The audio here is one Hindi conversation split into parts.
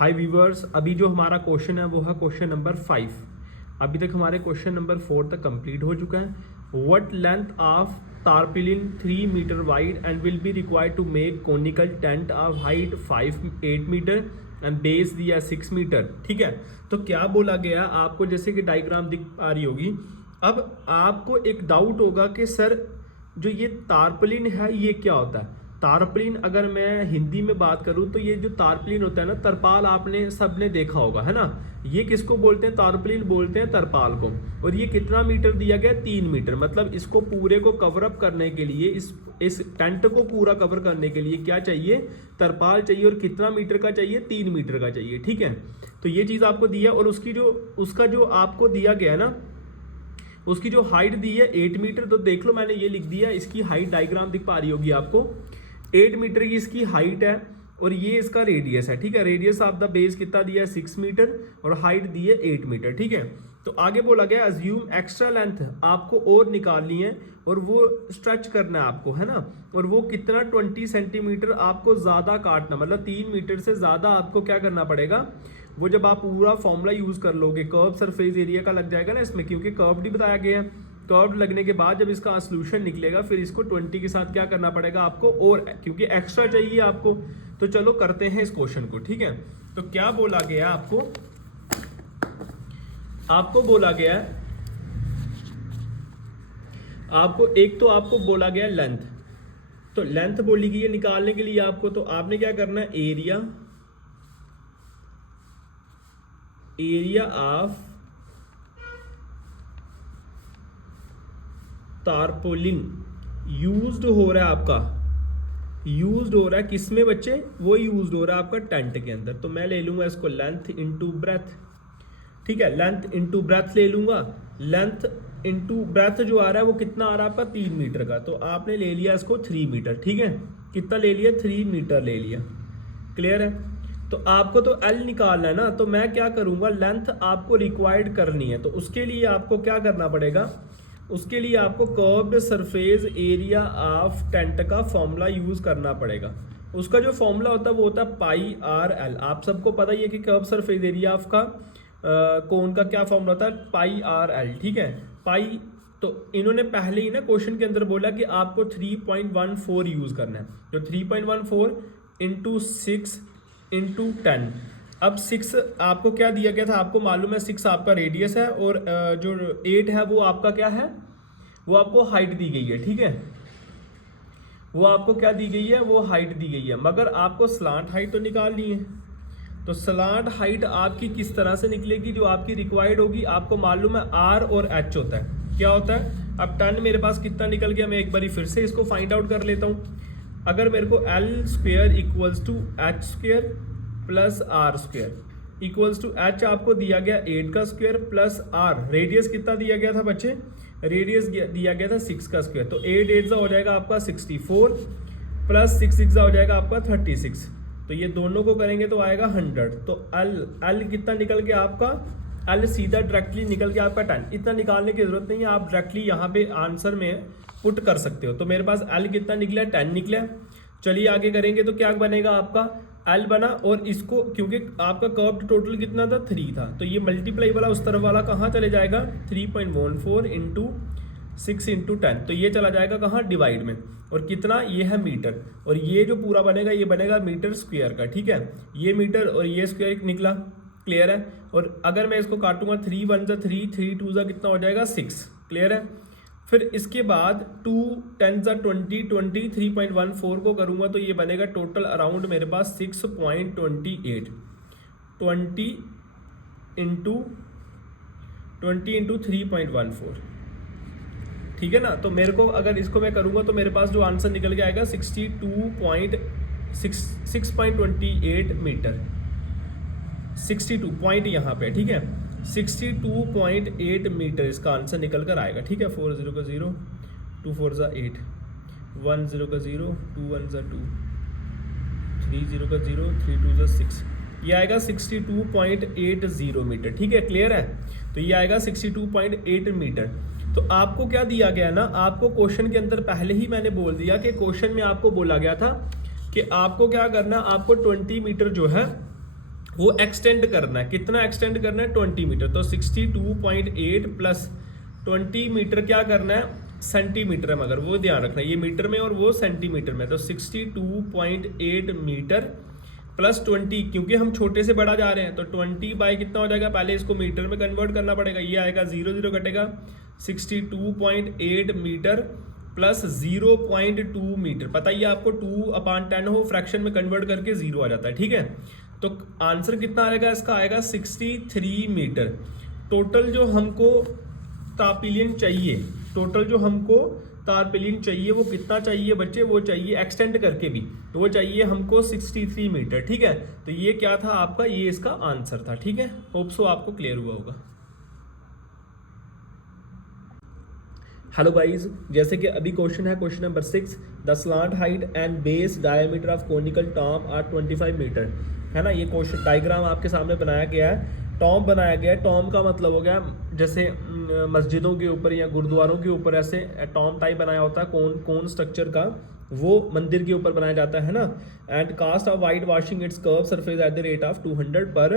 हाय व्यूवर्स, अभी जो हमारा क्वेश्चन है वो है क्वेश्चन नंबर 5। अभी तक हमारे क्वेश्चन नंबर 4 तक कंप्लीट हो चुका है। What length of tarpaulin 3 metre wide and will be required to make conical tent of height 8 metre and base दिया 6 मीटर। ठीक है, तो क्या बोला गया आपको, जैसे कि डायग्राम दिख पा रही होगी। अब आपको एक डाउट होगा कि सर जो ये तारपलिन है ये क्या होता है। तारपलिन अगर मैं हिंदी में बात करूं तो ये जो तारपलिन होता है ना, तरपाल आपने सबने देखा होगा, है ना। ये किसको बोलते हैं? तारपलिन बोलते हैं तरपाल को। और ये कितना मीटर दिया गया? 3 मीटर। मतलब इसको पूरे को कवर अप करने के लिए, इस टेंट को पूरा कवर करने के लिए क्या चाहिए? तरपाल चाहिए। और कितना मीटर का चाहिए? 3 मीटर का चाहिए। ठीक है, तो ये चीज़ आपको दिया। और उसका जो आपको दिया गया ना, उसकी जो हाइट दी है 8 मीटर। तो देख लो, मैंने ये लिख दिया, इसकी हाइट डायग्राम दिख पा रही होगी आपको। 8 मीटर की इसकी हाइट है और ये इसका रेडियस है। ठीक है, रेडियस ऑफ द बेस कितना दिया है? 6 मीटर और हाइट दी है 8 मीटर। ठीक है, तो आगे बोला गया अज्यूम एक्स्ट्रा लेंथ आपको और निकालनी है और वो स्ट्रेच करना है आपको, है ना। और वो कितना? 20 सेंटीमीटर आपको ज़्यादा काटना, मतलब 3 मीटर से ज़्यादा आपको क्या करना पड़ेगा? वो जब आप पूरा फॉर्मूला यूज़ कर लोगे, कर्व सरफेस एरिया का लग जाएगा ना इसमें, क्योंकि कर्व नहीं बताया गया है। कर्व लगने के बाद जब इसका सोल्यूशन निकलेगा फिर इसको 20 के साथ क्या करना पड़ेगा आपको, और क्योंकि एक्स्ट्रा चाहिए आपको। तो चलो करते हैं इस क्वेश्चन को। ठीक है, तो क्या बोला गया आपको बोला गया आपको एक तो आपको बोला गया लेंथ। तो लेंथ बोली गई है निकालने के लिए आपको। तो आपने क्या करना है? एरिया ऑफ तारपोलिन यूज्ड हो रहा है आपका, यूज्ड हो रहा है किस में बच्चे? वो यूज्ड हो रहा है आपका टेंट के अंदर। तो मैं ले लूंगा इसको लेंथ इनटू ब्रेथ। ठीक है, लेंथ इनटू ब्रेथ ले लूंगा। लेंथ इनटू ब्रेथ जो आ रहा है वो कितना आ रहा है आपका? 3 मीटर का। तो आपने ले लिया इसको 3 मीटर। ठीक है, कितना ले लिया? 3 मीटर ले लिया। क्लियर है? तो आपको तो एल निकालना है ना। तो मैं क्या करूंगा, लेंथ आपको रिक्वायर्ड करनी है। तो उसके लिए आपको क्या करना पड़ेगा? उसके लिए आपको curved surface area of tent का फॉर्मूला यूज करना पड़ेगा। उसका जो फॉर्मूला होता है वो होता है पाई आर एल। आप सबको पता ही है कि कर्व सरफेस एरिया ऑफ का कोन का क्या फॉर्मूला होता है? पाई आर एल। ठीक है, पाई। तो इन्होंने पहले ही ना क्वेश्चन के अंदर बोला कि आपको 3.14 यूज करना है। तो 3.14 इंटू 6 इंटू 10। अब 6 आपको क्या दिया गया था? आपको मालूम है 6 आपका रेडियस है और जो 8 है वो आपका क्या है? वो आपको हाइट दी गई है। ठीक है, वो आपको क्या दी गई है? वो हाइट दी गई है। मगर आपको स्लांट हाइट तो निकालनी है। तो स्लांट हाइट आपकी किस तरह से निकलेगी? जो आपकी रिक्वायर्ड होगी, आपको मालूम है आर और एच होता है। क्या होता है? अब 10 मेरे पास कितना निकल गया? मैं एक बार फिर से इसको फाइंड आउट कर लेता हूँ। अगर मेरे को L square equals to H square plus R square equals to H आपको दिया गया 8 का स्क्वायर प्लस आर, रेडियस कितना दिया गया था बच्चे? रेडियस दिया गया था 6 का स्क्वायर। तो 8 8 हो जाएगा आपका 64 प्लस 6 6 हो जाएगा आपका 36। तो ये दोनों को करेंगे तो आएगा 100। तो एल कितना निकल गया आपका? एल सीधा डायरेक्टली निकल गया आपका 10। इतना निकालने की जरूरत नहीं है, आप डायरेक्टली यहाँ पे आंसर में पुट कर सकते हो। तो मेरे पास एल कितना निकला? 10 निकला। चलिए आगे करेंगे तो क्या बनेगा आपका? एल बना। और इसको क्योंकि आपका कर्व टोटल कितना था? 3 था। तो ये मल्टीप्लाई वाला उस तरफ वाला कहाँ चले जाएगा? 3.14 इंटू 6 इंटू 10। तो ये चला जाएगा कहाँ? डिवाइड में। और कितना? ये है मीटर। और ये जो पूरा बनेगा ये बनेगा मीटर स्क्वायर का। ठीक है, ये मीटर और ये स्क्वायर निकला। क्लियर है? और अगर मैं इसको काटूंगा 3 1 जा 3 3 2 जा कितना हो जाएगा? 6। क्लियर है? फिर इसके बाद 2 10 जा 20 20 3.14 को करूंगा तो ये बनेगा टोटल अराउंड मेरे पास 6.28। 20 इंटू 3.14। ठीक है ना। तो मेरे को अगर इसको मैं करूंगा तो मेरे पास जो आंसर निकल के आएगा 6.28 मीटर। 62 पॉइंट यहाँ पे। ठीक है, 62.8 मीटर इसका आंसर निकल कर आएगा। ठीक है, 4 0 का 0 2 4 जा 8 1 0 का 0 2 1 जा 2 3 0 का 0 3 2 जा 6। ये आएगा 62.80 मीटर। ठीक है, क्लियर है? तो ये आएगा 62.8 मीटर। तो आपको क्या दिया गया ना, आपको क्वेश्चन के अंदर पहले ही मैंने बोल दिया कि क्वेश्चन में आपको बोला गया था कि आपको क्या करना, आपको 20 मीटर जो है वो एक्सटेंड करना है। कितना एक्सटेंड करना है? 20 मीटर। तो 62.8 प्लस 20 मीटर क्या करना है? सेंटीमीटर में, मगर वो ध्यान रखना ये मीटर में और वो सेंटीमीटर में। तो 62.8 मीटर प्लस 20, क्योंकि हम छोटे से बड़ा जा रहे हैं तो 20 बाई कितना हो जाएगा? पहले इसको मीटर में कन्वर्ट करना पड़ेगा। ये आएगा 0 0 कटेगा, 62.8 मीटर प्लस 0.2 मीटर। पता ही आपको 2/10 हो फ्रैक्शन में कन्वर्ट करके 0 आ जाता है, ठीक है। तो आंसर कितना आएगा इसका? आएगा 63 मीटर। टोटल जो हमको तारपिलियन चाहिए, टोटल जो हमको तारपिलियन चाहिए वो कितना चाहिए बच्चे? वो चाहिए एक्सटेंड करके भी, तो वो चाहिए हमको 63 मीटर, ठीक है। तो ये क्या था आपका? ये इसका आंसर था, ठीक है। होप सो आपको क्लियर हुआ होगा। हेलो गाइस, जैसे कि अभी क्वेश्चन है question number 6, the slant height and base diameter of conical tomb are 25 metre, है ना। ये क्वेश्चन डायग्राम आपके सामने बनाया गया है, टॉम बनाया गया है। टॉम का मतलब हो गया जैसे मस्जिदों के ऊपर या गुरुद्वारों के ऊपर ऐसे टॉम टाइप बनाया होता है, कौन स्ट्रक्चर का, वो मंदिर के ऊपर बनाया जाता है ना। And cost of white washing its curve surface at the rate of 200 पर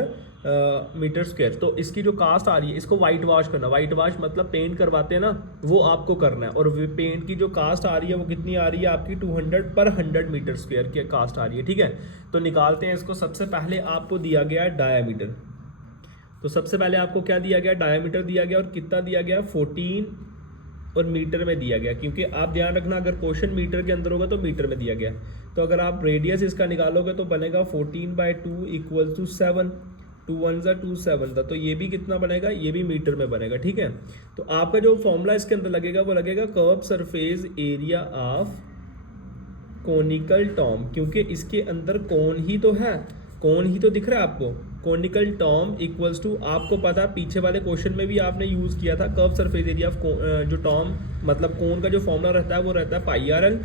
मीटर स्क्वायर। तो इसकी जो कास्ट आ रही है इसको वाइट वॉश करना। वाइट वॉश मतलब पेंट करवाते हैं ना, वो आपको करना है। और पेंट की जो कास्ट आ रही है वो कितनी आ रही है आपकी? 200 पर 100 मीटर स्क्वायर की कास्ट आ रही है, ठीक है। तो निकालते हैं इसको। सबसे पहले आपको दिया गया डायामीटर, तो सबसे पहले आपको क्या दिया गया? डायामीटर दिया गया, और कितना दिया गया? 14 और मीटर में दिया गया, क्योंकि आप ध्यान रखना अगर क्वेश्चन मीटर के अंदर होगा तो मीटर में दिया गया। तो अगर आप रेडियस इसका निकालोगे तो बनेगा 14/2 इक्वल टू 7, 2 1 2 7 था। तो ये भी कितना बनेगा? ये भी मीटर में बनेगा, ठीक है। तो आपका जो फॉर्मूला इसके अंदर लगेगा वो लगेगा curve surface area of conical Tom, क्योंकि इसके अंदर कौन ही तो है, कौन ही तो दिख रहा है आपको। कोनिकल टॉम इक्वल्स टू, आपको पता है पीछे वाले क्वेश्चन में भी आपने यूज़ किया था, कर्व सरफेस एरिया ऑफ जो टॉम मतलब कोन का जो फॉर्मूला रहता है वो रहता है πRL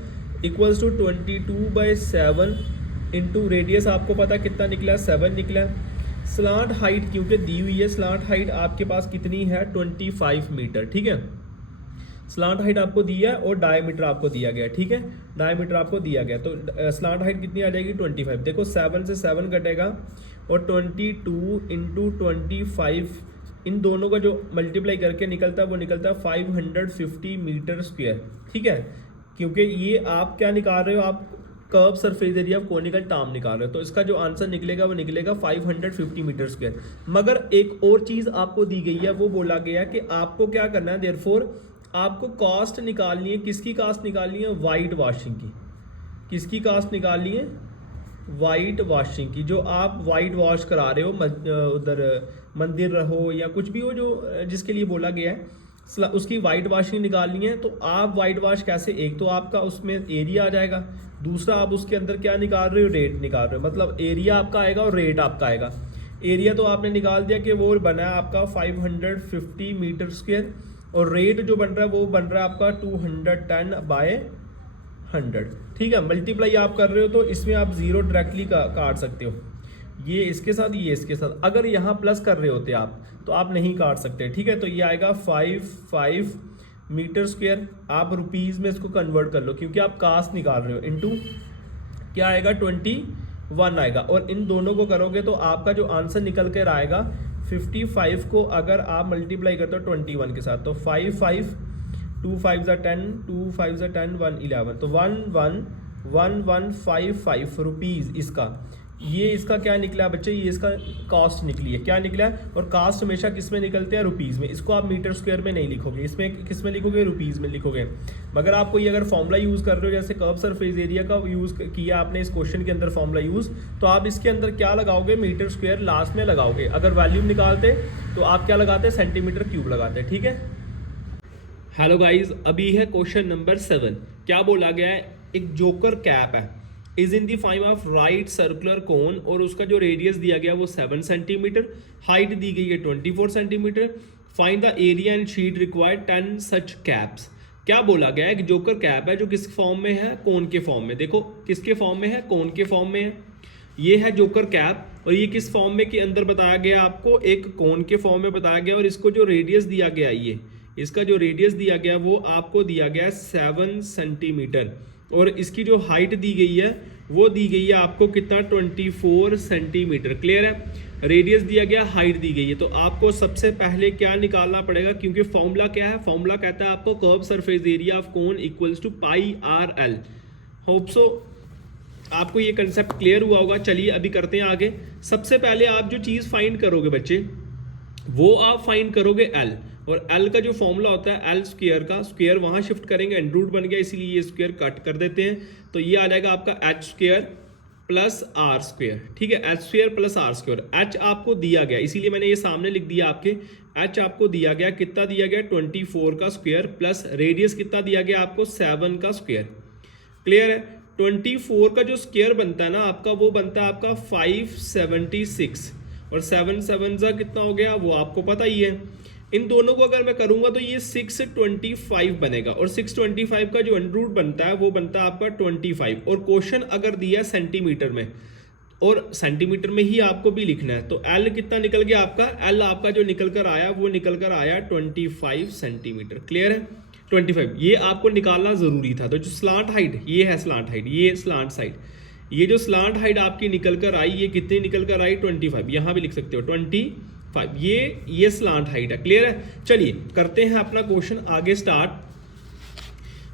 equals to 22/7 into radius. आपको पता कितना निकला है? 7 निकला है। स्लांट हाइट क्योंकि दी हुई है, स्लांट हाइट आपके पास कितनी है? 25 मीटर, ठीक है। स्लांट हाइट आपको दिया है और डायमीटर आपको दिया गया, ठीक है। डायमीटर आपको दिया गया, तो स्लांट हाइट कितनी आ जाएगी? 25। देखो 7 से 7 कटेगा और 22 इंटू 25, इन दोनों का जो मल्टीप्लाई करके निकलता है वो निकलता है 550 मीटर स्क्वायर, ठीक है। क्योंकि ये आप क्या निकाल रहे हो? आप curve surface area of conical Tom निकाल रहे हो, तो इसका जो आंसर निकलेगा वो निकलेगा 550 मीटर स्क्वायर। मगर एक और चीज़ आपको दी गई है, वो बोला गया कि आपको क्या करना है, देयरफॉर आपको कास्ट निकालनी है। किसकी कास्ट निकालनी है? वाइट वॉशिंग की। किसकी कास्ट निकालनी है? वाइट वॉशिंग की। जो आप वाइट वॉश करा रहे हो उधर मंदिर रहो या कुछ भी हो जो जिसके लिए बोला गया है, उसकी वाइट वॉशिंग निकालनी है। तो आप वाइट वॉश कैसे? एक तो आपका उसमें एरिया आ जाएगा, दूसरा आप उसके अंदर क्या निकाल रहे हो? रेट निकाल रहे हो। मतलब एरिया आपका आएगा और रेट आपका आएगा। एरिया तो आपने निकाल दिया कि वो बना है आपका 550 मीटर स्क्वायर, और रेट जो बन रहा है वो बन रहा है आपका 210/100, ठीक है। मल्टीप्लाई आप कर रहे हो तो इसमें आप 0 डायरेक्टली काट सकते हो, ये इसके साथ ये इसके साथ। अगर यहाँ प्लस कर रहे होते आप तो आप नहीं काट सकते, ठीक है। तो ये आएगा 5 मीटर स्क्वायर। आप रुपीज़ में इसको कन्वर्ट कर लो क्योंकि आप कास्ट निकाल रहे हो, इनटू क्या आएगा? 21 आएगा। और इन दोनों को करोगे तो आपका जो आंसर निकल कर आएगा 55 को अगर आप मल्टीप्लाई करते हो 21 के साथ, तो 5 2 5 10 2 5 10 1 11, तो 1155 रुपीज़ इसका। ये इसका क्या निकला बच्चे? ये इसका कॉस्ट निकली है। क्या निकला है? और कास्ट हमेशा किस में निकलते हैं? रुपीज़ में। इसको आप मीटर स्क्वायर में नहीं लिखोगे, इसमें किस में लिखोगे? रुपीज़ में लिखोगे। मगर आपको ये अगर फॉर्मूला यूज़ कर रहे हो, जैसे कर्व सरफेस एरिया का यूज़ किया आपने इस क्वेश्चन के अंदर फॉर्मूला यूज़, तो आप इसके अंदर क्या लगाओगे? मीटर स्क्वायर लास्ट में लगाओगे। अगर वैल्यूम निकालते तो आप क्या लगाते? सेंटीमीटर क्यूब लगाते, ठीक है। हेलो गाइज, अभी है क्वेश्चन नंबर 7। क्या बोला गया है? एक जोकर कैप है, is in the form of right circular cone, और उसका जो रेडियस दिया गया वो 7 सेंटीमीटर, हाइट दी गई है 24 centimetre. Find the area and sheet required 10 such caps. क्या बोला गया है? कि जोकर कैप है जो किस फॉर्म में है? कोन के फॉर्म में। देखो किसके फॉर्म में है? कोन के फॉर्म में है। ये है जोकर कैप, और ये किस फॉर्म में के अंदर बताया गया? आपको एक कोन के फॉर्म में बताया गया, और इसको जो रेडियस दिया गया, ये इसका जो रेडियस दिया गया वो आपको दिया गया 7 सेंटीमीटर, और इसकी जो हाइट दी गई है वो दी गई है आपको कितना 24 सेंटीमीटर। क्लियर है। रेडियस दिया गया, हाइट दी गई है। तो आपको सबसे पहले क्या निकालना पड़ेगा, क्योंकि फॉर्मूला क्या है, फॉर्मूला कहता है आपको curve surface area of cone equals to pi R L. Hope so आपको ये कंसेप्ट क्लियर हुआ होगा। चलिए अभी करते हैं आगे। सबसे पहले आप जो चीज़ फाइंड करोगे बच्चे, वो आप फाइंड करोगे एल, और एल का जो फॉर्मूला होता है एल स्क्वायर का, स्क्वायर वहां शिफ्ट करेंगे, एंड रूट बन गया, इसीलिए ये स्क्वायर कट कर देते हैं। तो ये आ जाएगा आपका H square plus R square. ठीक है, H square plus R square. H आपको दिया गया, इसीलिए मैंने ये सामने लिख दिया आपके। एच आपको दिया गया, कितना दिया गया 24 का स्क्वायर, प्लस रेडियस कितना दिया गया आपको 7 का स्क्वायर। क्लियर है। 24 का जो स्क्वायर बनता है ना आपका, वो बनता है आपका 576, और 7 7 जा कितना हो गया वो आपको पता ही है। इन दोनों को अगर मैं करूंगा तो ये 625 बनेगा, और 625 का जो अंडर रूट बनता है वो बनता है आपका 25। और क्वेश्चन अगर दिया सेंटीमीटर में, और सेंटीमीटर में ही आपको भी लिखना है, तो एल कितना निकल गया आपका, एल आपका जो निकल कर आया वो निकल कर आया 25 सेंटीमीटर। क्लियर है। 25 ये आपको निकालना जरूरी था। तो जो स्लांट हाइट, ये है स्लांट हाइट, ये स्लांट साइड, ये जो स्लांट हाइट आपकी निकल कर आई, ये कितनी निकल कर आई 25, यहां भी लिख सकते हो 25, ये स्लांट हाइट है। क्लियर है। चलिए करते हैं अपना क्वेश्चन आगे स्टार्ट।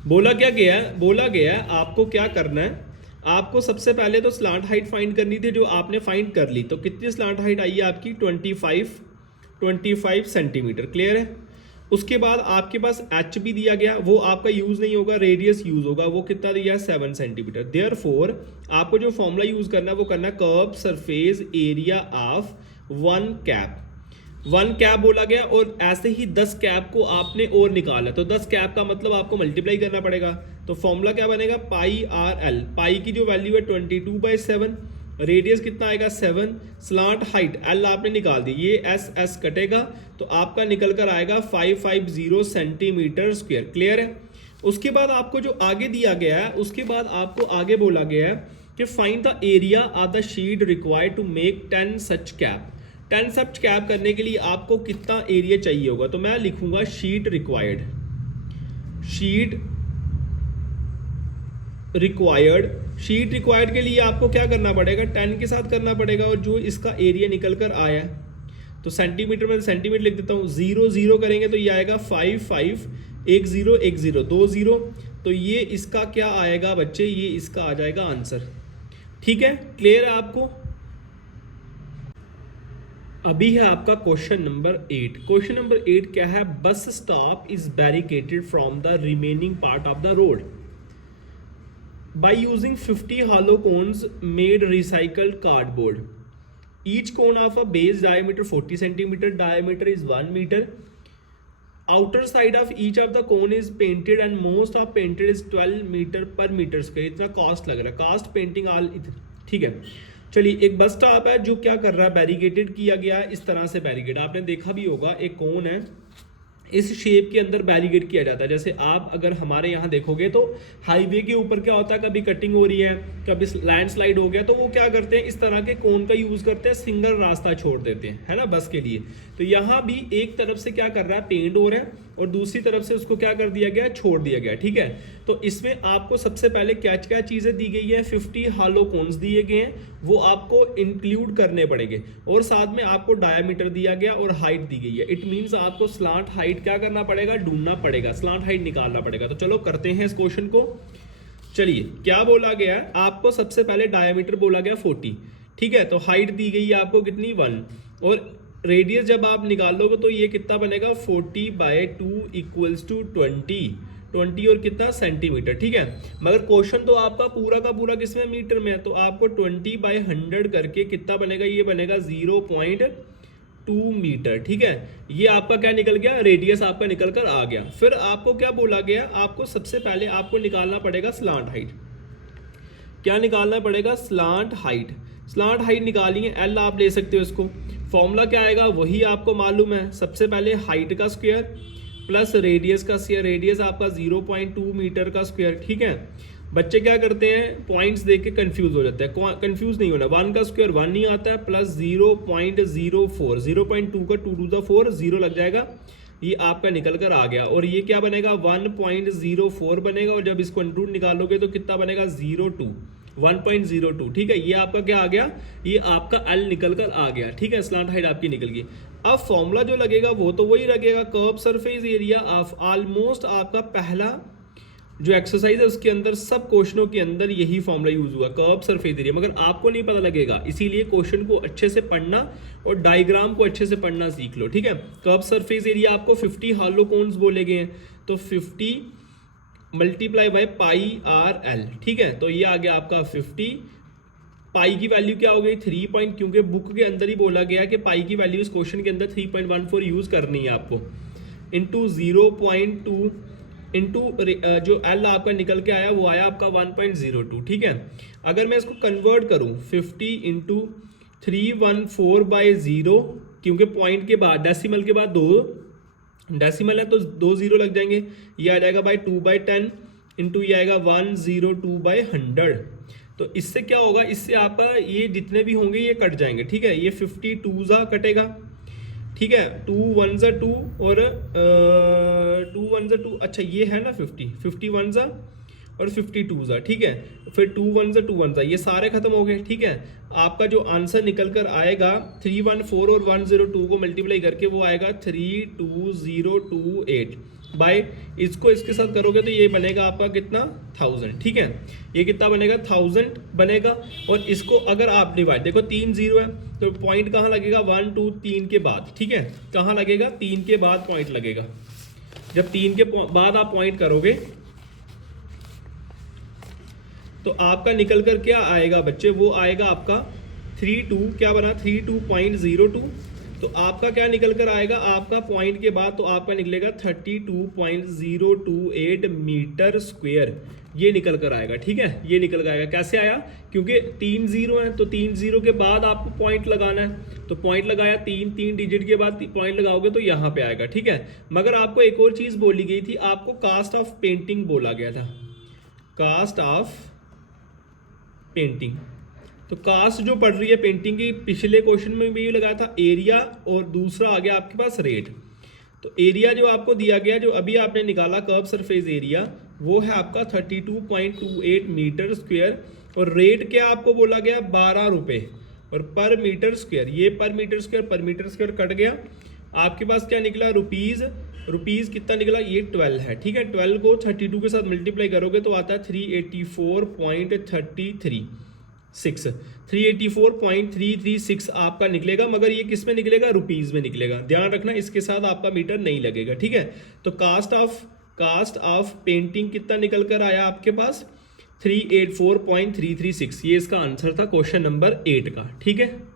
बोला क्या गया है, बोला गया है आपको क्या करना है, आपको सबसे पहले तो स्लांट हाइट फाइंड करनी थी, जो आपने फाइंड कर ली। तो कितनी स्लांट हाइट आई है आपकी 25 सेंटीमीटर। क्लियर है। उसके बाद आपके पास एच भी दिया गया, वो आपका यूज नहीं होगा, रेडियस यूज होगा, वो कितना दिया है 7 सेंटीमीटर। देयरफॉर आपको जो फॉर्मूला यूज करना है वो करना है curve surface area of 1 cap. 1 cap बोला गया, और ऐसे ही 10 कैप को आपने और निकाला, तो 10 कैप का मतलब आपको मल्टीप्लाई करना पड़ेगा। तो फॉर्मूला क्या बनेगा, पाई आर एल। पाई की जो वैल्यू है 22/7, रेडियस कितना आएगा 7, स्लांट हाइट एल आपने निकाल दी, ये एस एस कटेगा, तो आपका निकल कर आएगा 550 सेंटीमीटर स्क्वायर। क्लियर है। उसके बाद आपको जो आगे दिया गया है, उसके बाद आपको आगे बोला गया है कि find the area of the sheet required to make 10 such cap. 10 such cap करने के लिए आपको कितना एरिया चाहिए होगा, तो मैं लिखूंगा शीट रिक्वायर्ड, शीट रिक्वायर्ड के लिए आपको क्या करना पड़ेगा, 10 के साथ करना पड़ेगा, और जो इसका एरिया निकल कर आया, तो सेंटीमीटर में सेंटीमीटर लिख देता हूं, 0 0 करेंगे तो ये आएगा 5 5, 1 0 1 0 2 0, तो ये इसका क्या आएगा बच्चे, ये इसका आ जाएगा आंसर। ठीक है। क्लियर है आपको। अभी है आपका क्वेश्चन नंबर 8। क्वेश्चन नंबर 8 क्या है, bus stop is barricaded from the remaining part of the road by using 50 hollow cones made recycled cardboard. Each cone of a base diameter 40 centimeter, diameter is 1 meter. Outer side of each of the cone is painted and most of painted is 12 meter per meter square. इतना कॉस्ट लग रहा है, कास्ट पेंटिंग ऑल। ठीक है। चलिए, एक बस स्टॉप है जो क्या कर रहा है, बैरिकेटेड किया गया है, इस तरह से बैरिकेड आपने देखा भी होगा, एक कोन है, इस शेप के अंदर बैरिकेड किया जाता है। जैसे आप अगर हमारे यहाँ देखोगे तो हाईवे के ऊपर क्या होता है, कभी कटिंग हो रही है, कभी लैंडस्लाइड हो गया, तो वो क्या करते हैं, इस तरह के कोन का यूज करते हैं, सिंगल रास्ता छोड़ देते हैं, है ना, बस के लिए। तो यहाँ भी एक तरफ से क्या कर रहा है, पेंट हो रहा है, और दूसरी तरफ से उसको क्या कर दिया गया, छोड़ दिया गया। ठीक है। तो इसमें आपको सबसे पहले क्या क्या चीजें दी गई है, 50 हॉलो कोन्स दिए गए हैं, वो आपको इंक्लूड करने पड़ेंगे, और साथ में आपको डायमीटर दिया गया और हाइट दी गई है। इट मींस आपको स्लांट हाइट क्या करना पड़ेगा, ढूंढना पड़ेगा, स्लांट हाइट निकालना पड़ेगा। तो चलो करते हैं इस क्वेश्चन को। चलिए, क्या बोला गया, आपको सबसे पहले डायमीटर बोला गया 40। ठीक है। तो हाइट दी गई है आपको कितनी 1, और रेडियस जब आप निकालोगे तो ये कितना बनेगा 40/2 इक्वल्स टू 20 और कितना सेंटीमीटर। ठीक है। मगर क्वेश्चन तो आपका पूरा का पूरा किसमें, मीटर में है, तो आपको 20/100 करके कितना बनेगा, ये बनेगा 0.2 मीटर। ठीक है। ये आपका क्या निकल गया, रेडियस आपका निकल कर आ गया। फिर आपको क्या बोला गया, आपको सबसे पहले आपको निकालना पड़ेगा स्लांट हाइट। क्या निकालना पड़ेगा, स्लांट हाइट। स्लांट हाइट निकालिए, एल आप ले सकते हो इसको। फॉर्मूला क्या आएगा, वही आपको मालूम है। सबसे पहले हाइट का स्क्वायर प्लस रेडियस का स्क्वायर, रेडियस आपका 0.2 मीटर का स्क्वायर। ठीक है। बच्चे क्या करते हैं, पॉइंट्स देख के कंफ्यूज हो जाते हैं, कंफ्यूज नहीं होना। 1 का स्क्वायर 1 नहीं आता है, प्लस 0.04, 0.2 का 2 to the 4 0 लग जाएगा, ये आपका निकल कर आ गया। और ये क्या बनेगा 1.04 बनेगा, और जब इसको अंडर रूट निकालोगे तो कितना बनेगा 0.2। 1.02, ठीक है। ये आपका क्या आ गया, ये आपका एल निकल कर आ गया, ठीक है, स्लांट हाइट आपकी निकल गई। अब फॉर्मूला जो लगेगा वो तो वही लगेगा, curve surface area of almost आपका पहला जो एक्सरसाइज है उसके अंदर सब क्वेश्चनों के अंदर यही फॉर्मूला यूज हुआ, कर्व सरफेस एरिया, मगर आपको नहीं पता लगेगा, इसीलिए क्वेश्चन को अच्छे से पढ़ना और डायग्राम को अच्छे से पढ़ना सीख लो, ठीक है। कर्व सरफेस एरिया आपको 50 हॉलो कोन्स बोले गए हैं, तो 50 multiply by pi R L, ठीक है। तो ये आ गया आपका 50, पाई की वैल्यू क्या हो गई 3 पॉइंट, क्योंकि बुक के अंदर ही बोला गया कि पाई की वैल्यू इस क्वेश्चन के अंदर 3.14 यूज करनी है आपको, इंटू 0.2 इंटू जो एल आपका निकल के आया वो आया आपका 1.02, ठीक है। अगर मैं इसको कन्वर्ट करूं 50 इंटू 314/0, क्योंकि पॉइंट के बाद डेसिमल के बाद 2 डेसिमल है तो 2 0 लग जाएंगे, ये आ जाएगा बाई 2/10 इंटू ये आएगा 102/100। तो इससे क्या होगा, इससे आपका ये जितने भी होंगे ये कट जाएंगे, ठीक है। ये 52 कटेगा, ठीक है, 2 1 2 और 2 1 2, अच्छा ये है ना 51 और 52, ठीक है। फिर 2 1 2 1, ये सारे खत्म हो गए, ठीक है। आपका जो आंसर निकल कर आएगा 314 और 102 को मल्टीप्लाई करके वो आएगा 32028 बाय, इसको इसके साथ करोगे तो ये बनेगा आपका कितना 1000, ठीक है। ये कितना बनेगा 1000 बनेगा, और इसको अगर आप डिवाइड, देखो 3 0 है तो पॉइंट कहाँ लगेगा 1 2 3 के बाद, ठीक है। कहाँ लगेगा 3 के बाद पॉइंट लगेगा, जब 3 के बाद आप पॉइंट करोगे तो आपका निकल कर क्या आएगा बच्चे, वो आएगा आपका 32, क्या बना 32.02, तो आपका क्या निकल कर आएगा, आपका पॉइंट के बाद तो आपका निकलेगा 32.028 मीटर स्क्वायर, ये निकल कर आएगा, ठीक है। ये निकल कर आएगा, कैसे आया, क्योंकि 3 0 है तो 3 0 के बाद आपको पॉइंट लगाना है, तो पॉइंट लगाया 3 डिजिट के बाद पॉइंट लगाओगे तो यहाँ पे आएगा, ठीक है। मगर आपको एक और चीज बोली गई थी, आपको कास्ट ऑफ पेंटिंग बोला गया था, कास्ट ऑफ पेंटिंग। तो कास्ट जो पढ़ रही है पेंटिंग की, पिछले क्वेश्चन में भी लगाया था एरिया, और दूसरा आ गया आपके पास रेट। तो एरिया जो आपको दिया गया, जो अभी आपने निकाला कर्व सरफेस एरिया, वो है आपका 32.28 मीटर स्क्वायर, और रेट क्या आपको बोला गया 12 रुपये, और पर मीटर स्क्वायर, ये पर मीटर स्क्वायर कट गया, आपके पास क्या निकला रुपीज़ कितना निकला, ये 12 है, ठीक है। 12 को 32 के साथ मल्टीप्लाई करोगे तो आता है 384.336 आपका निकलेगा, मगर ये किस में निकलेगा, रुपीज़ में निकलेगा, ध्यान रखना, इसके साथ आपका मीटर नहीं लगेगा, ठीक है। तो कास्ट ऑफ पेंटिंग कितना निकल कर आया आपके पास 384.336, ये इसका आंसर था क्वेश्चन नंबर 8 का, ठीक है।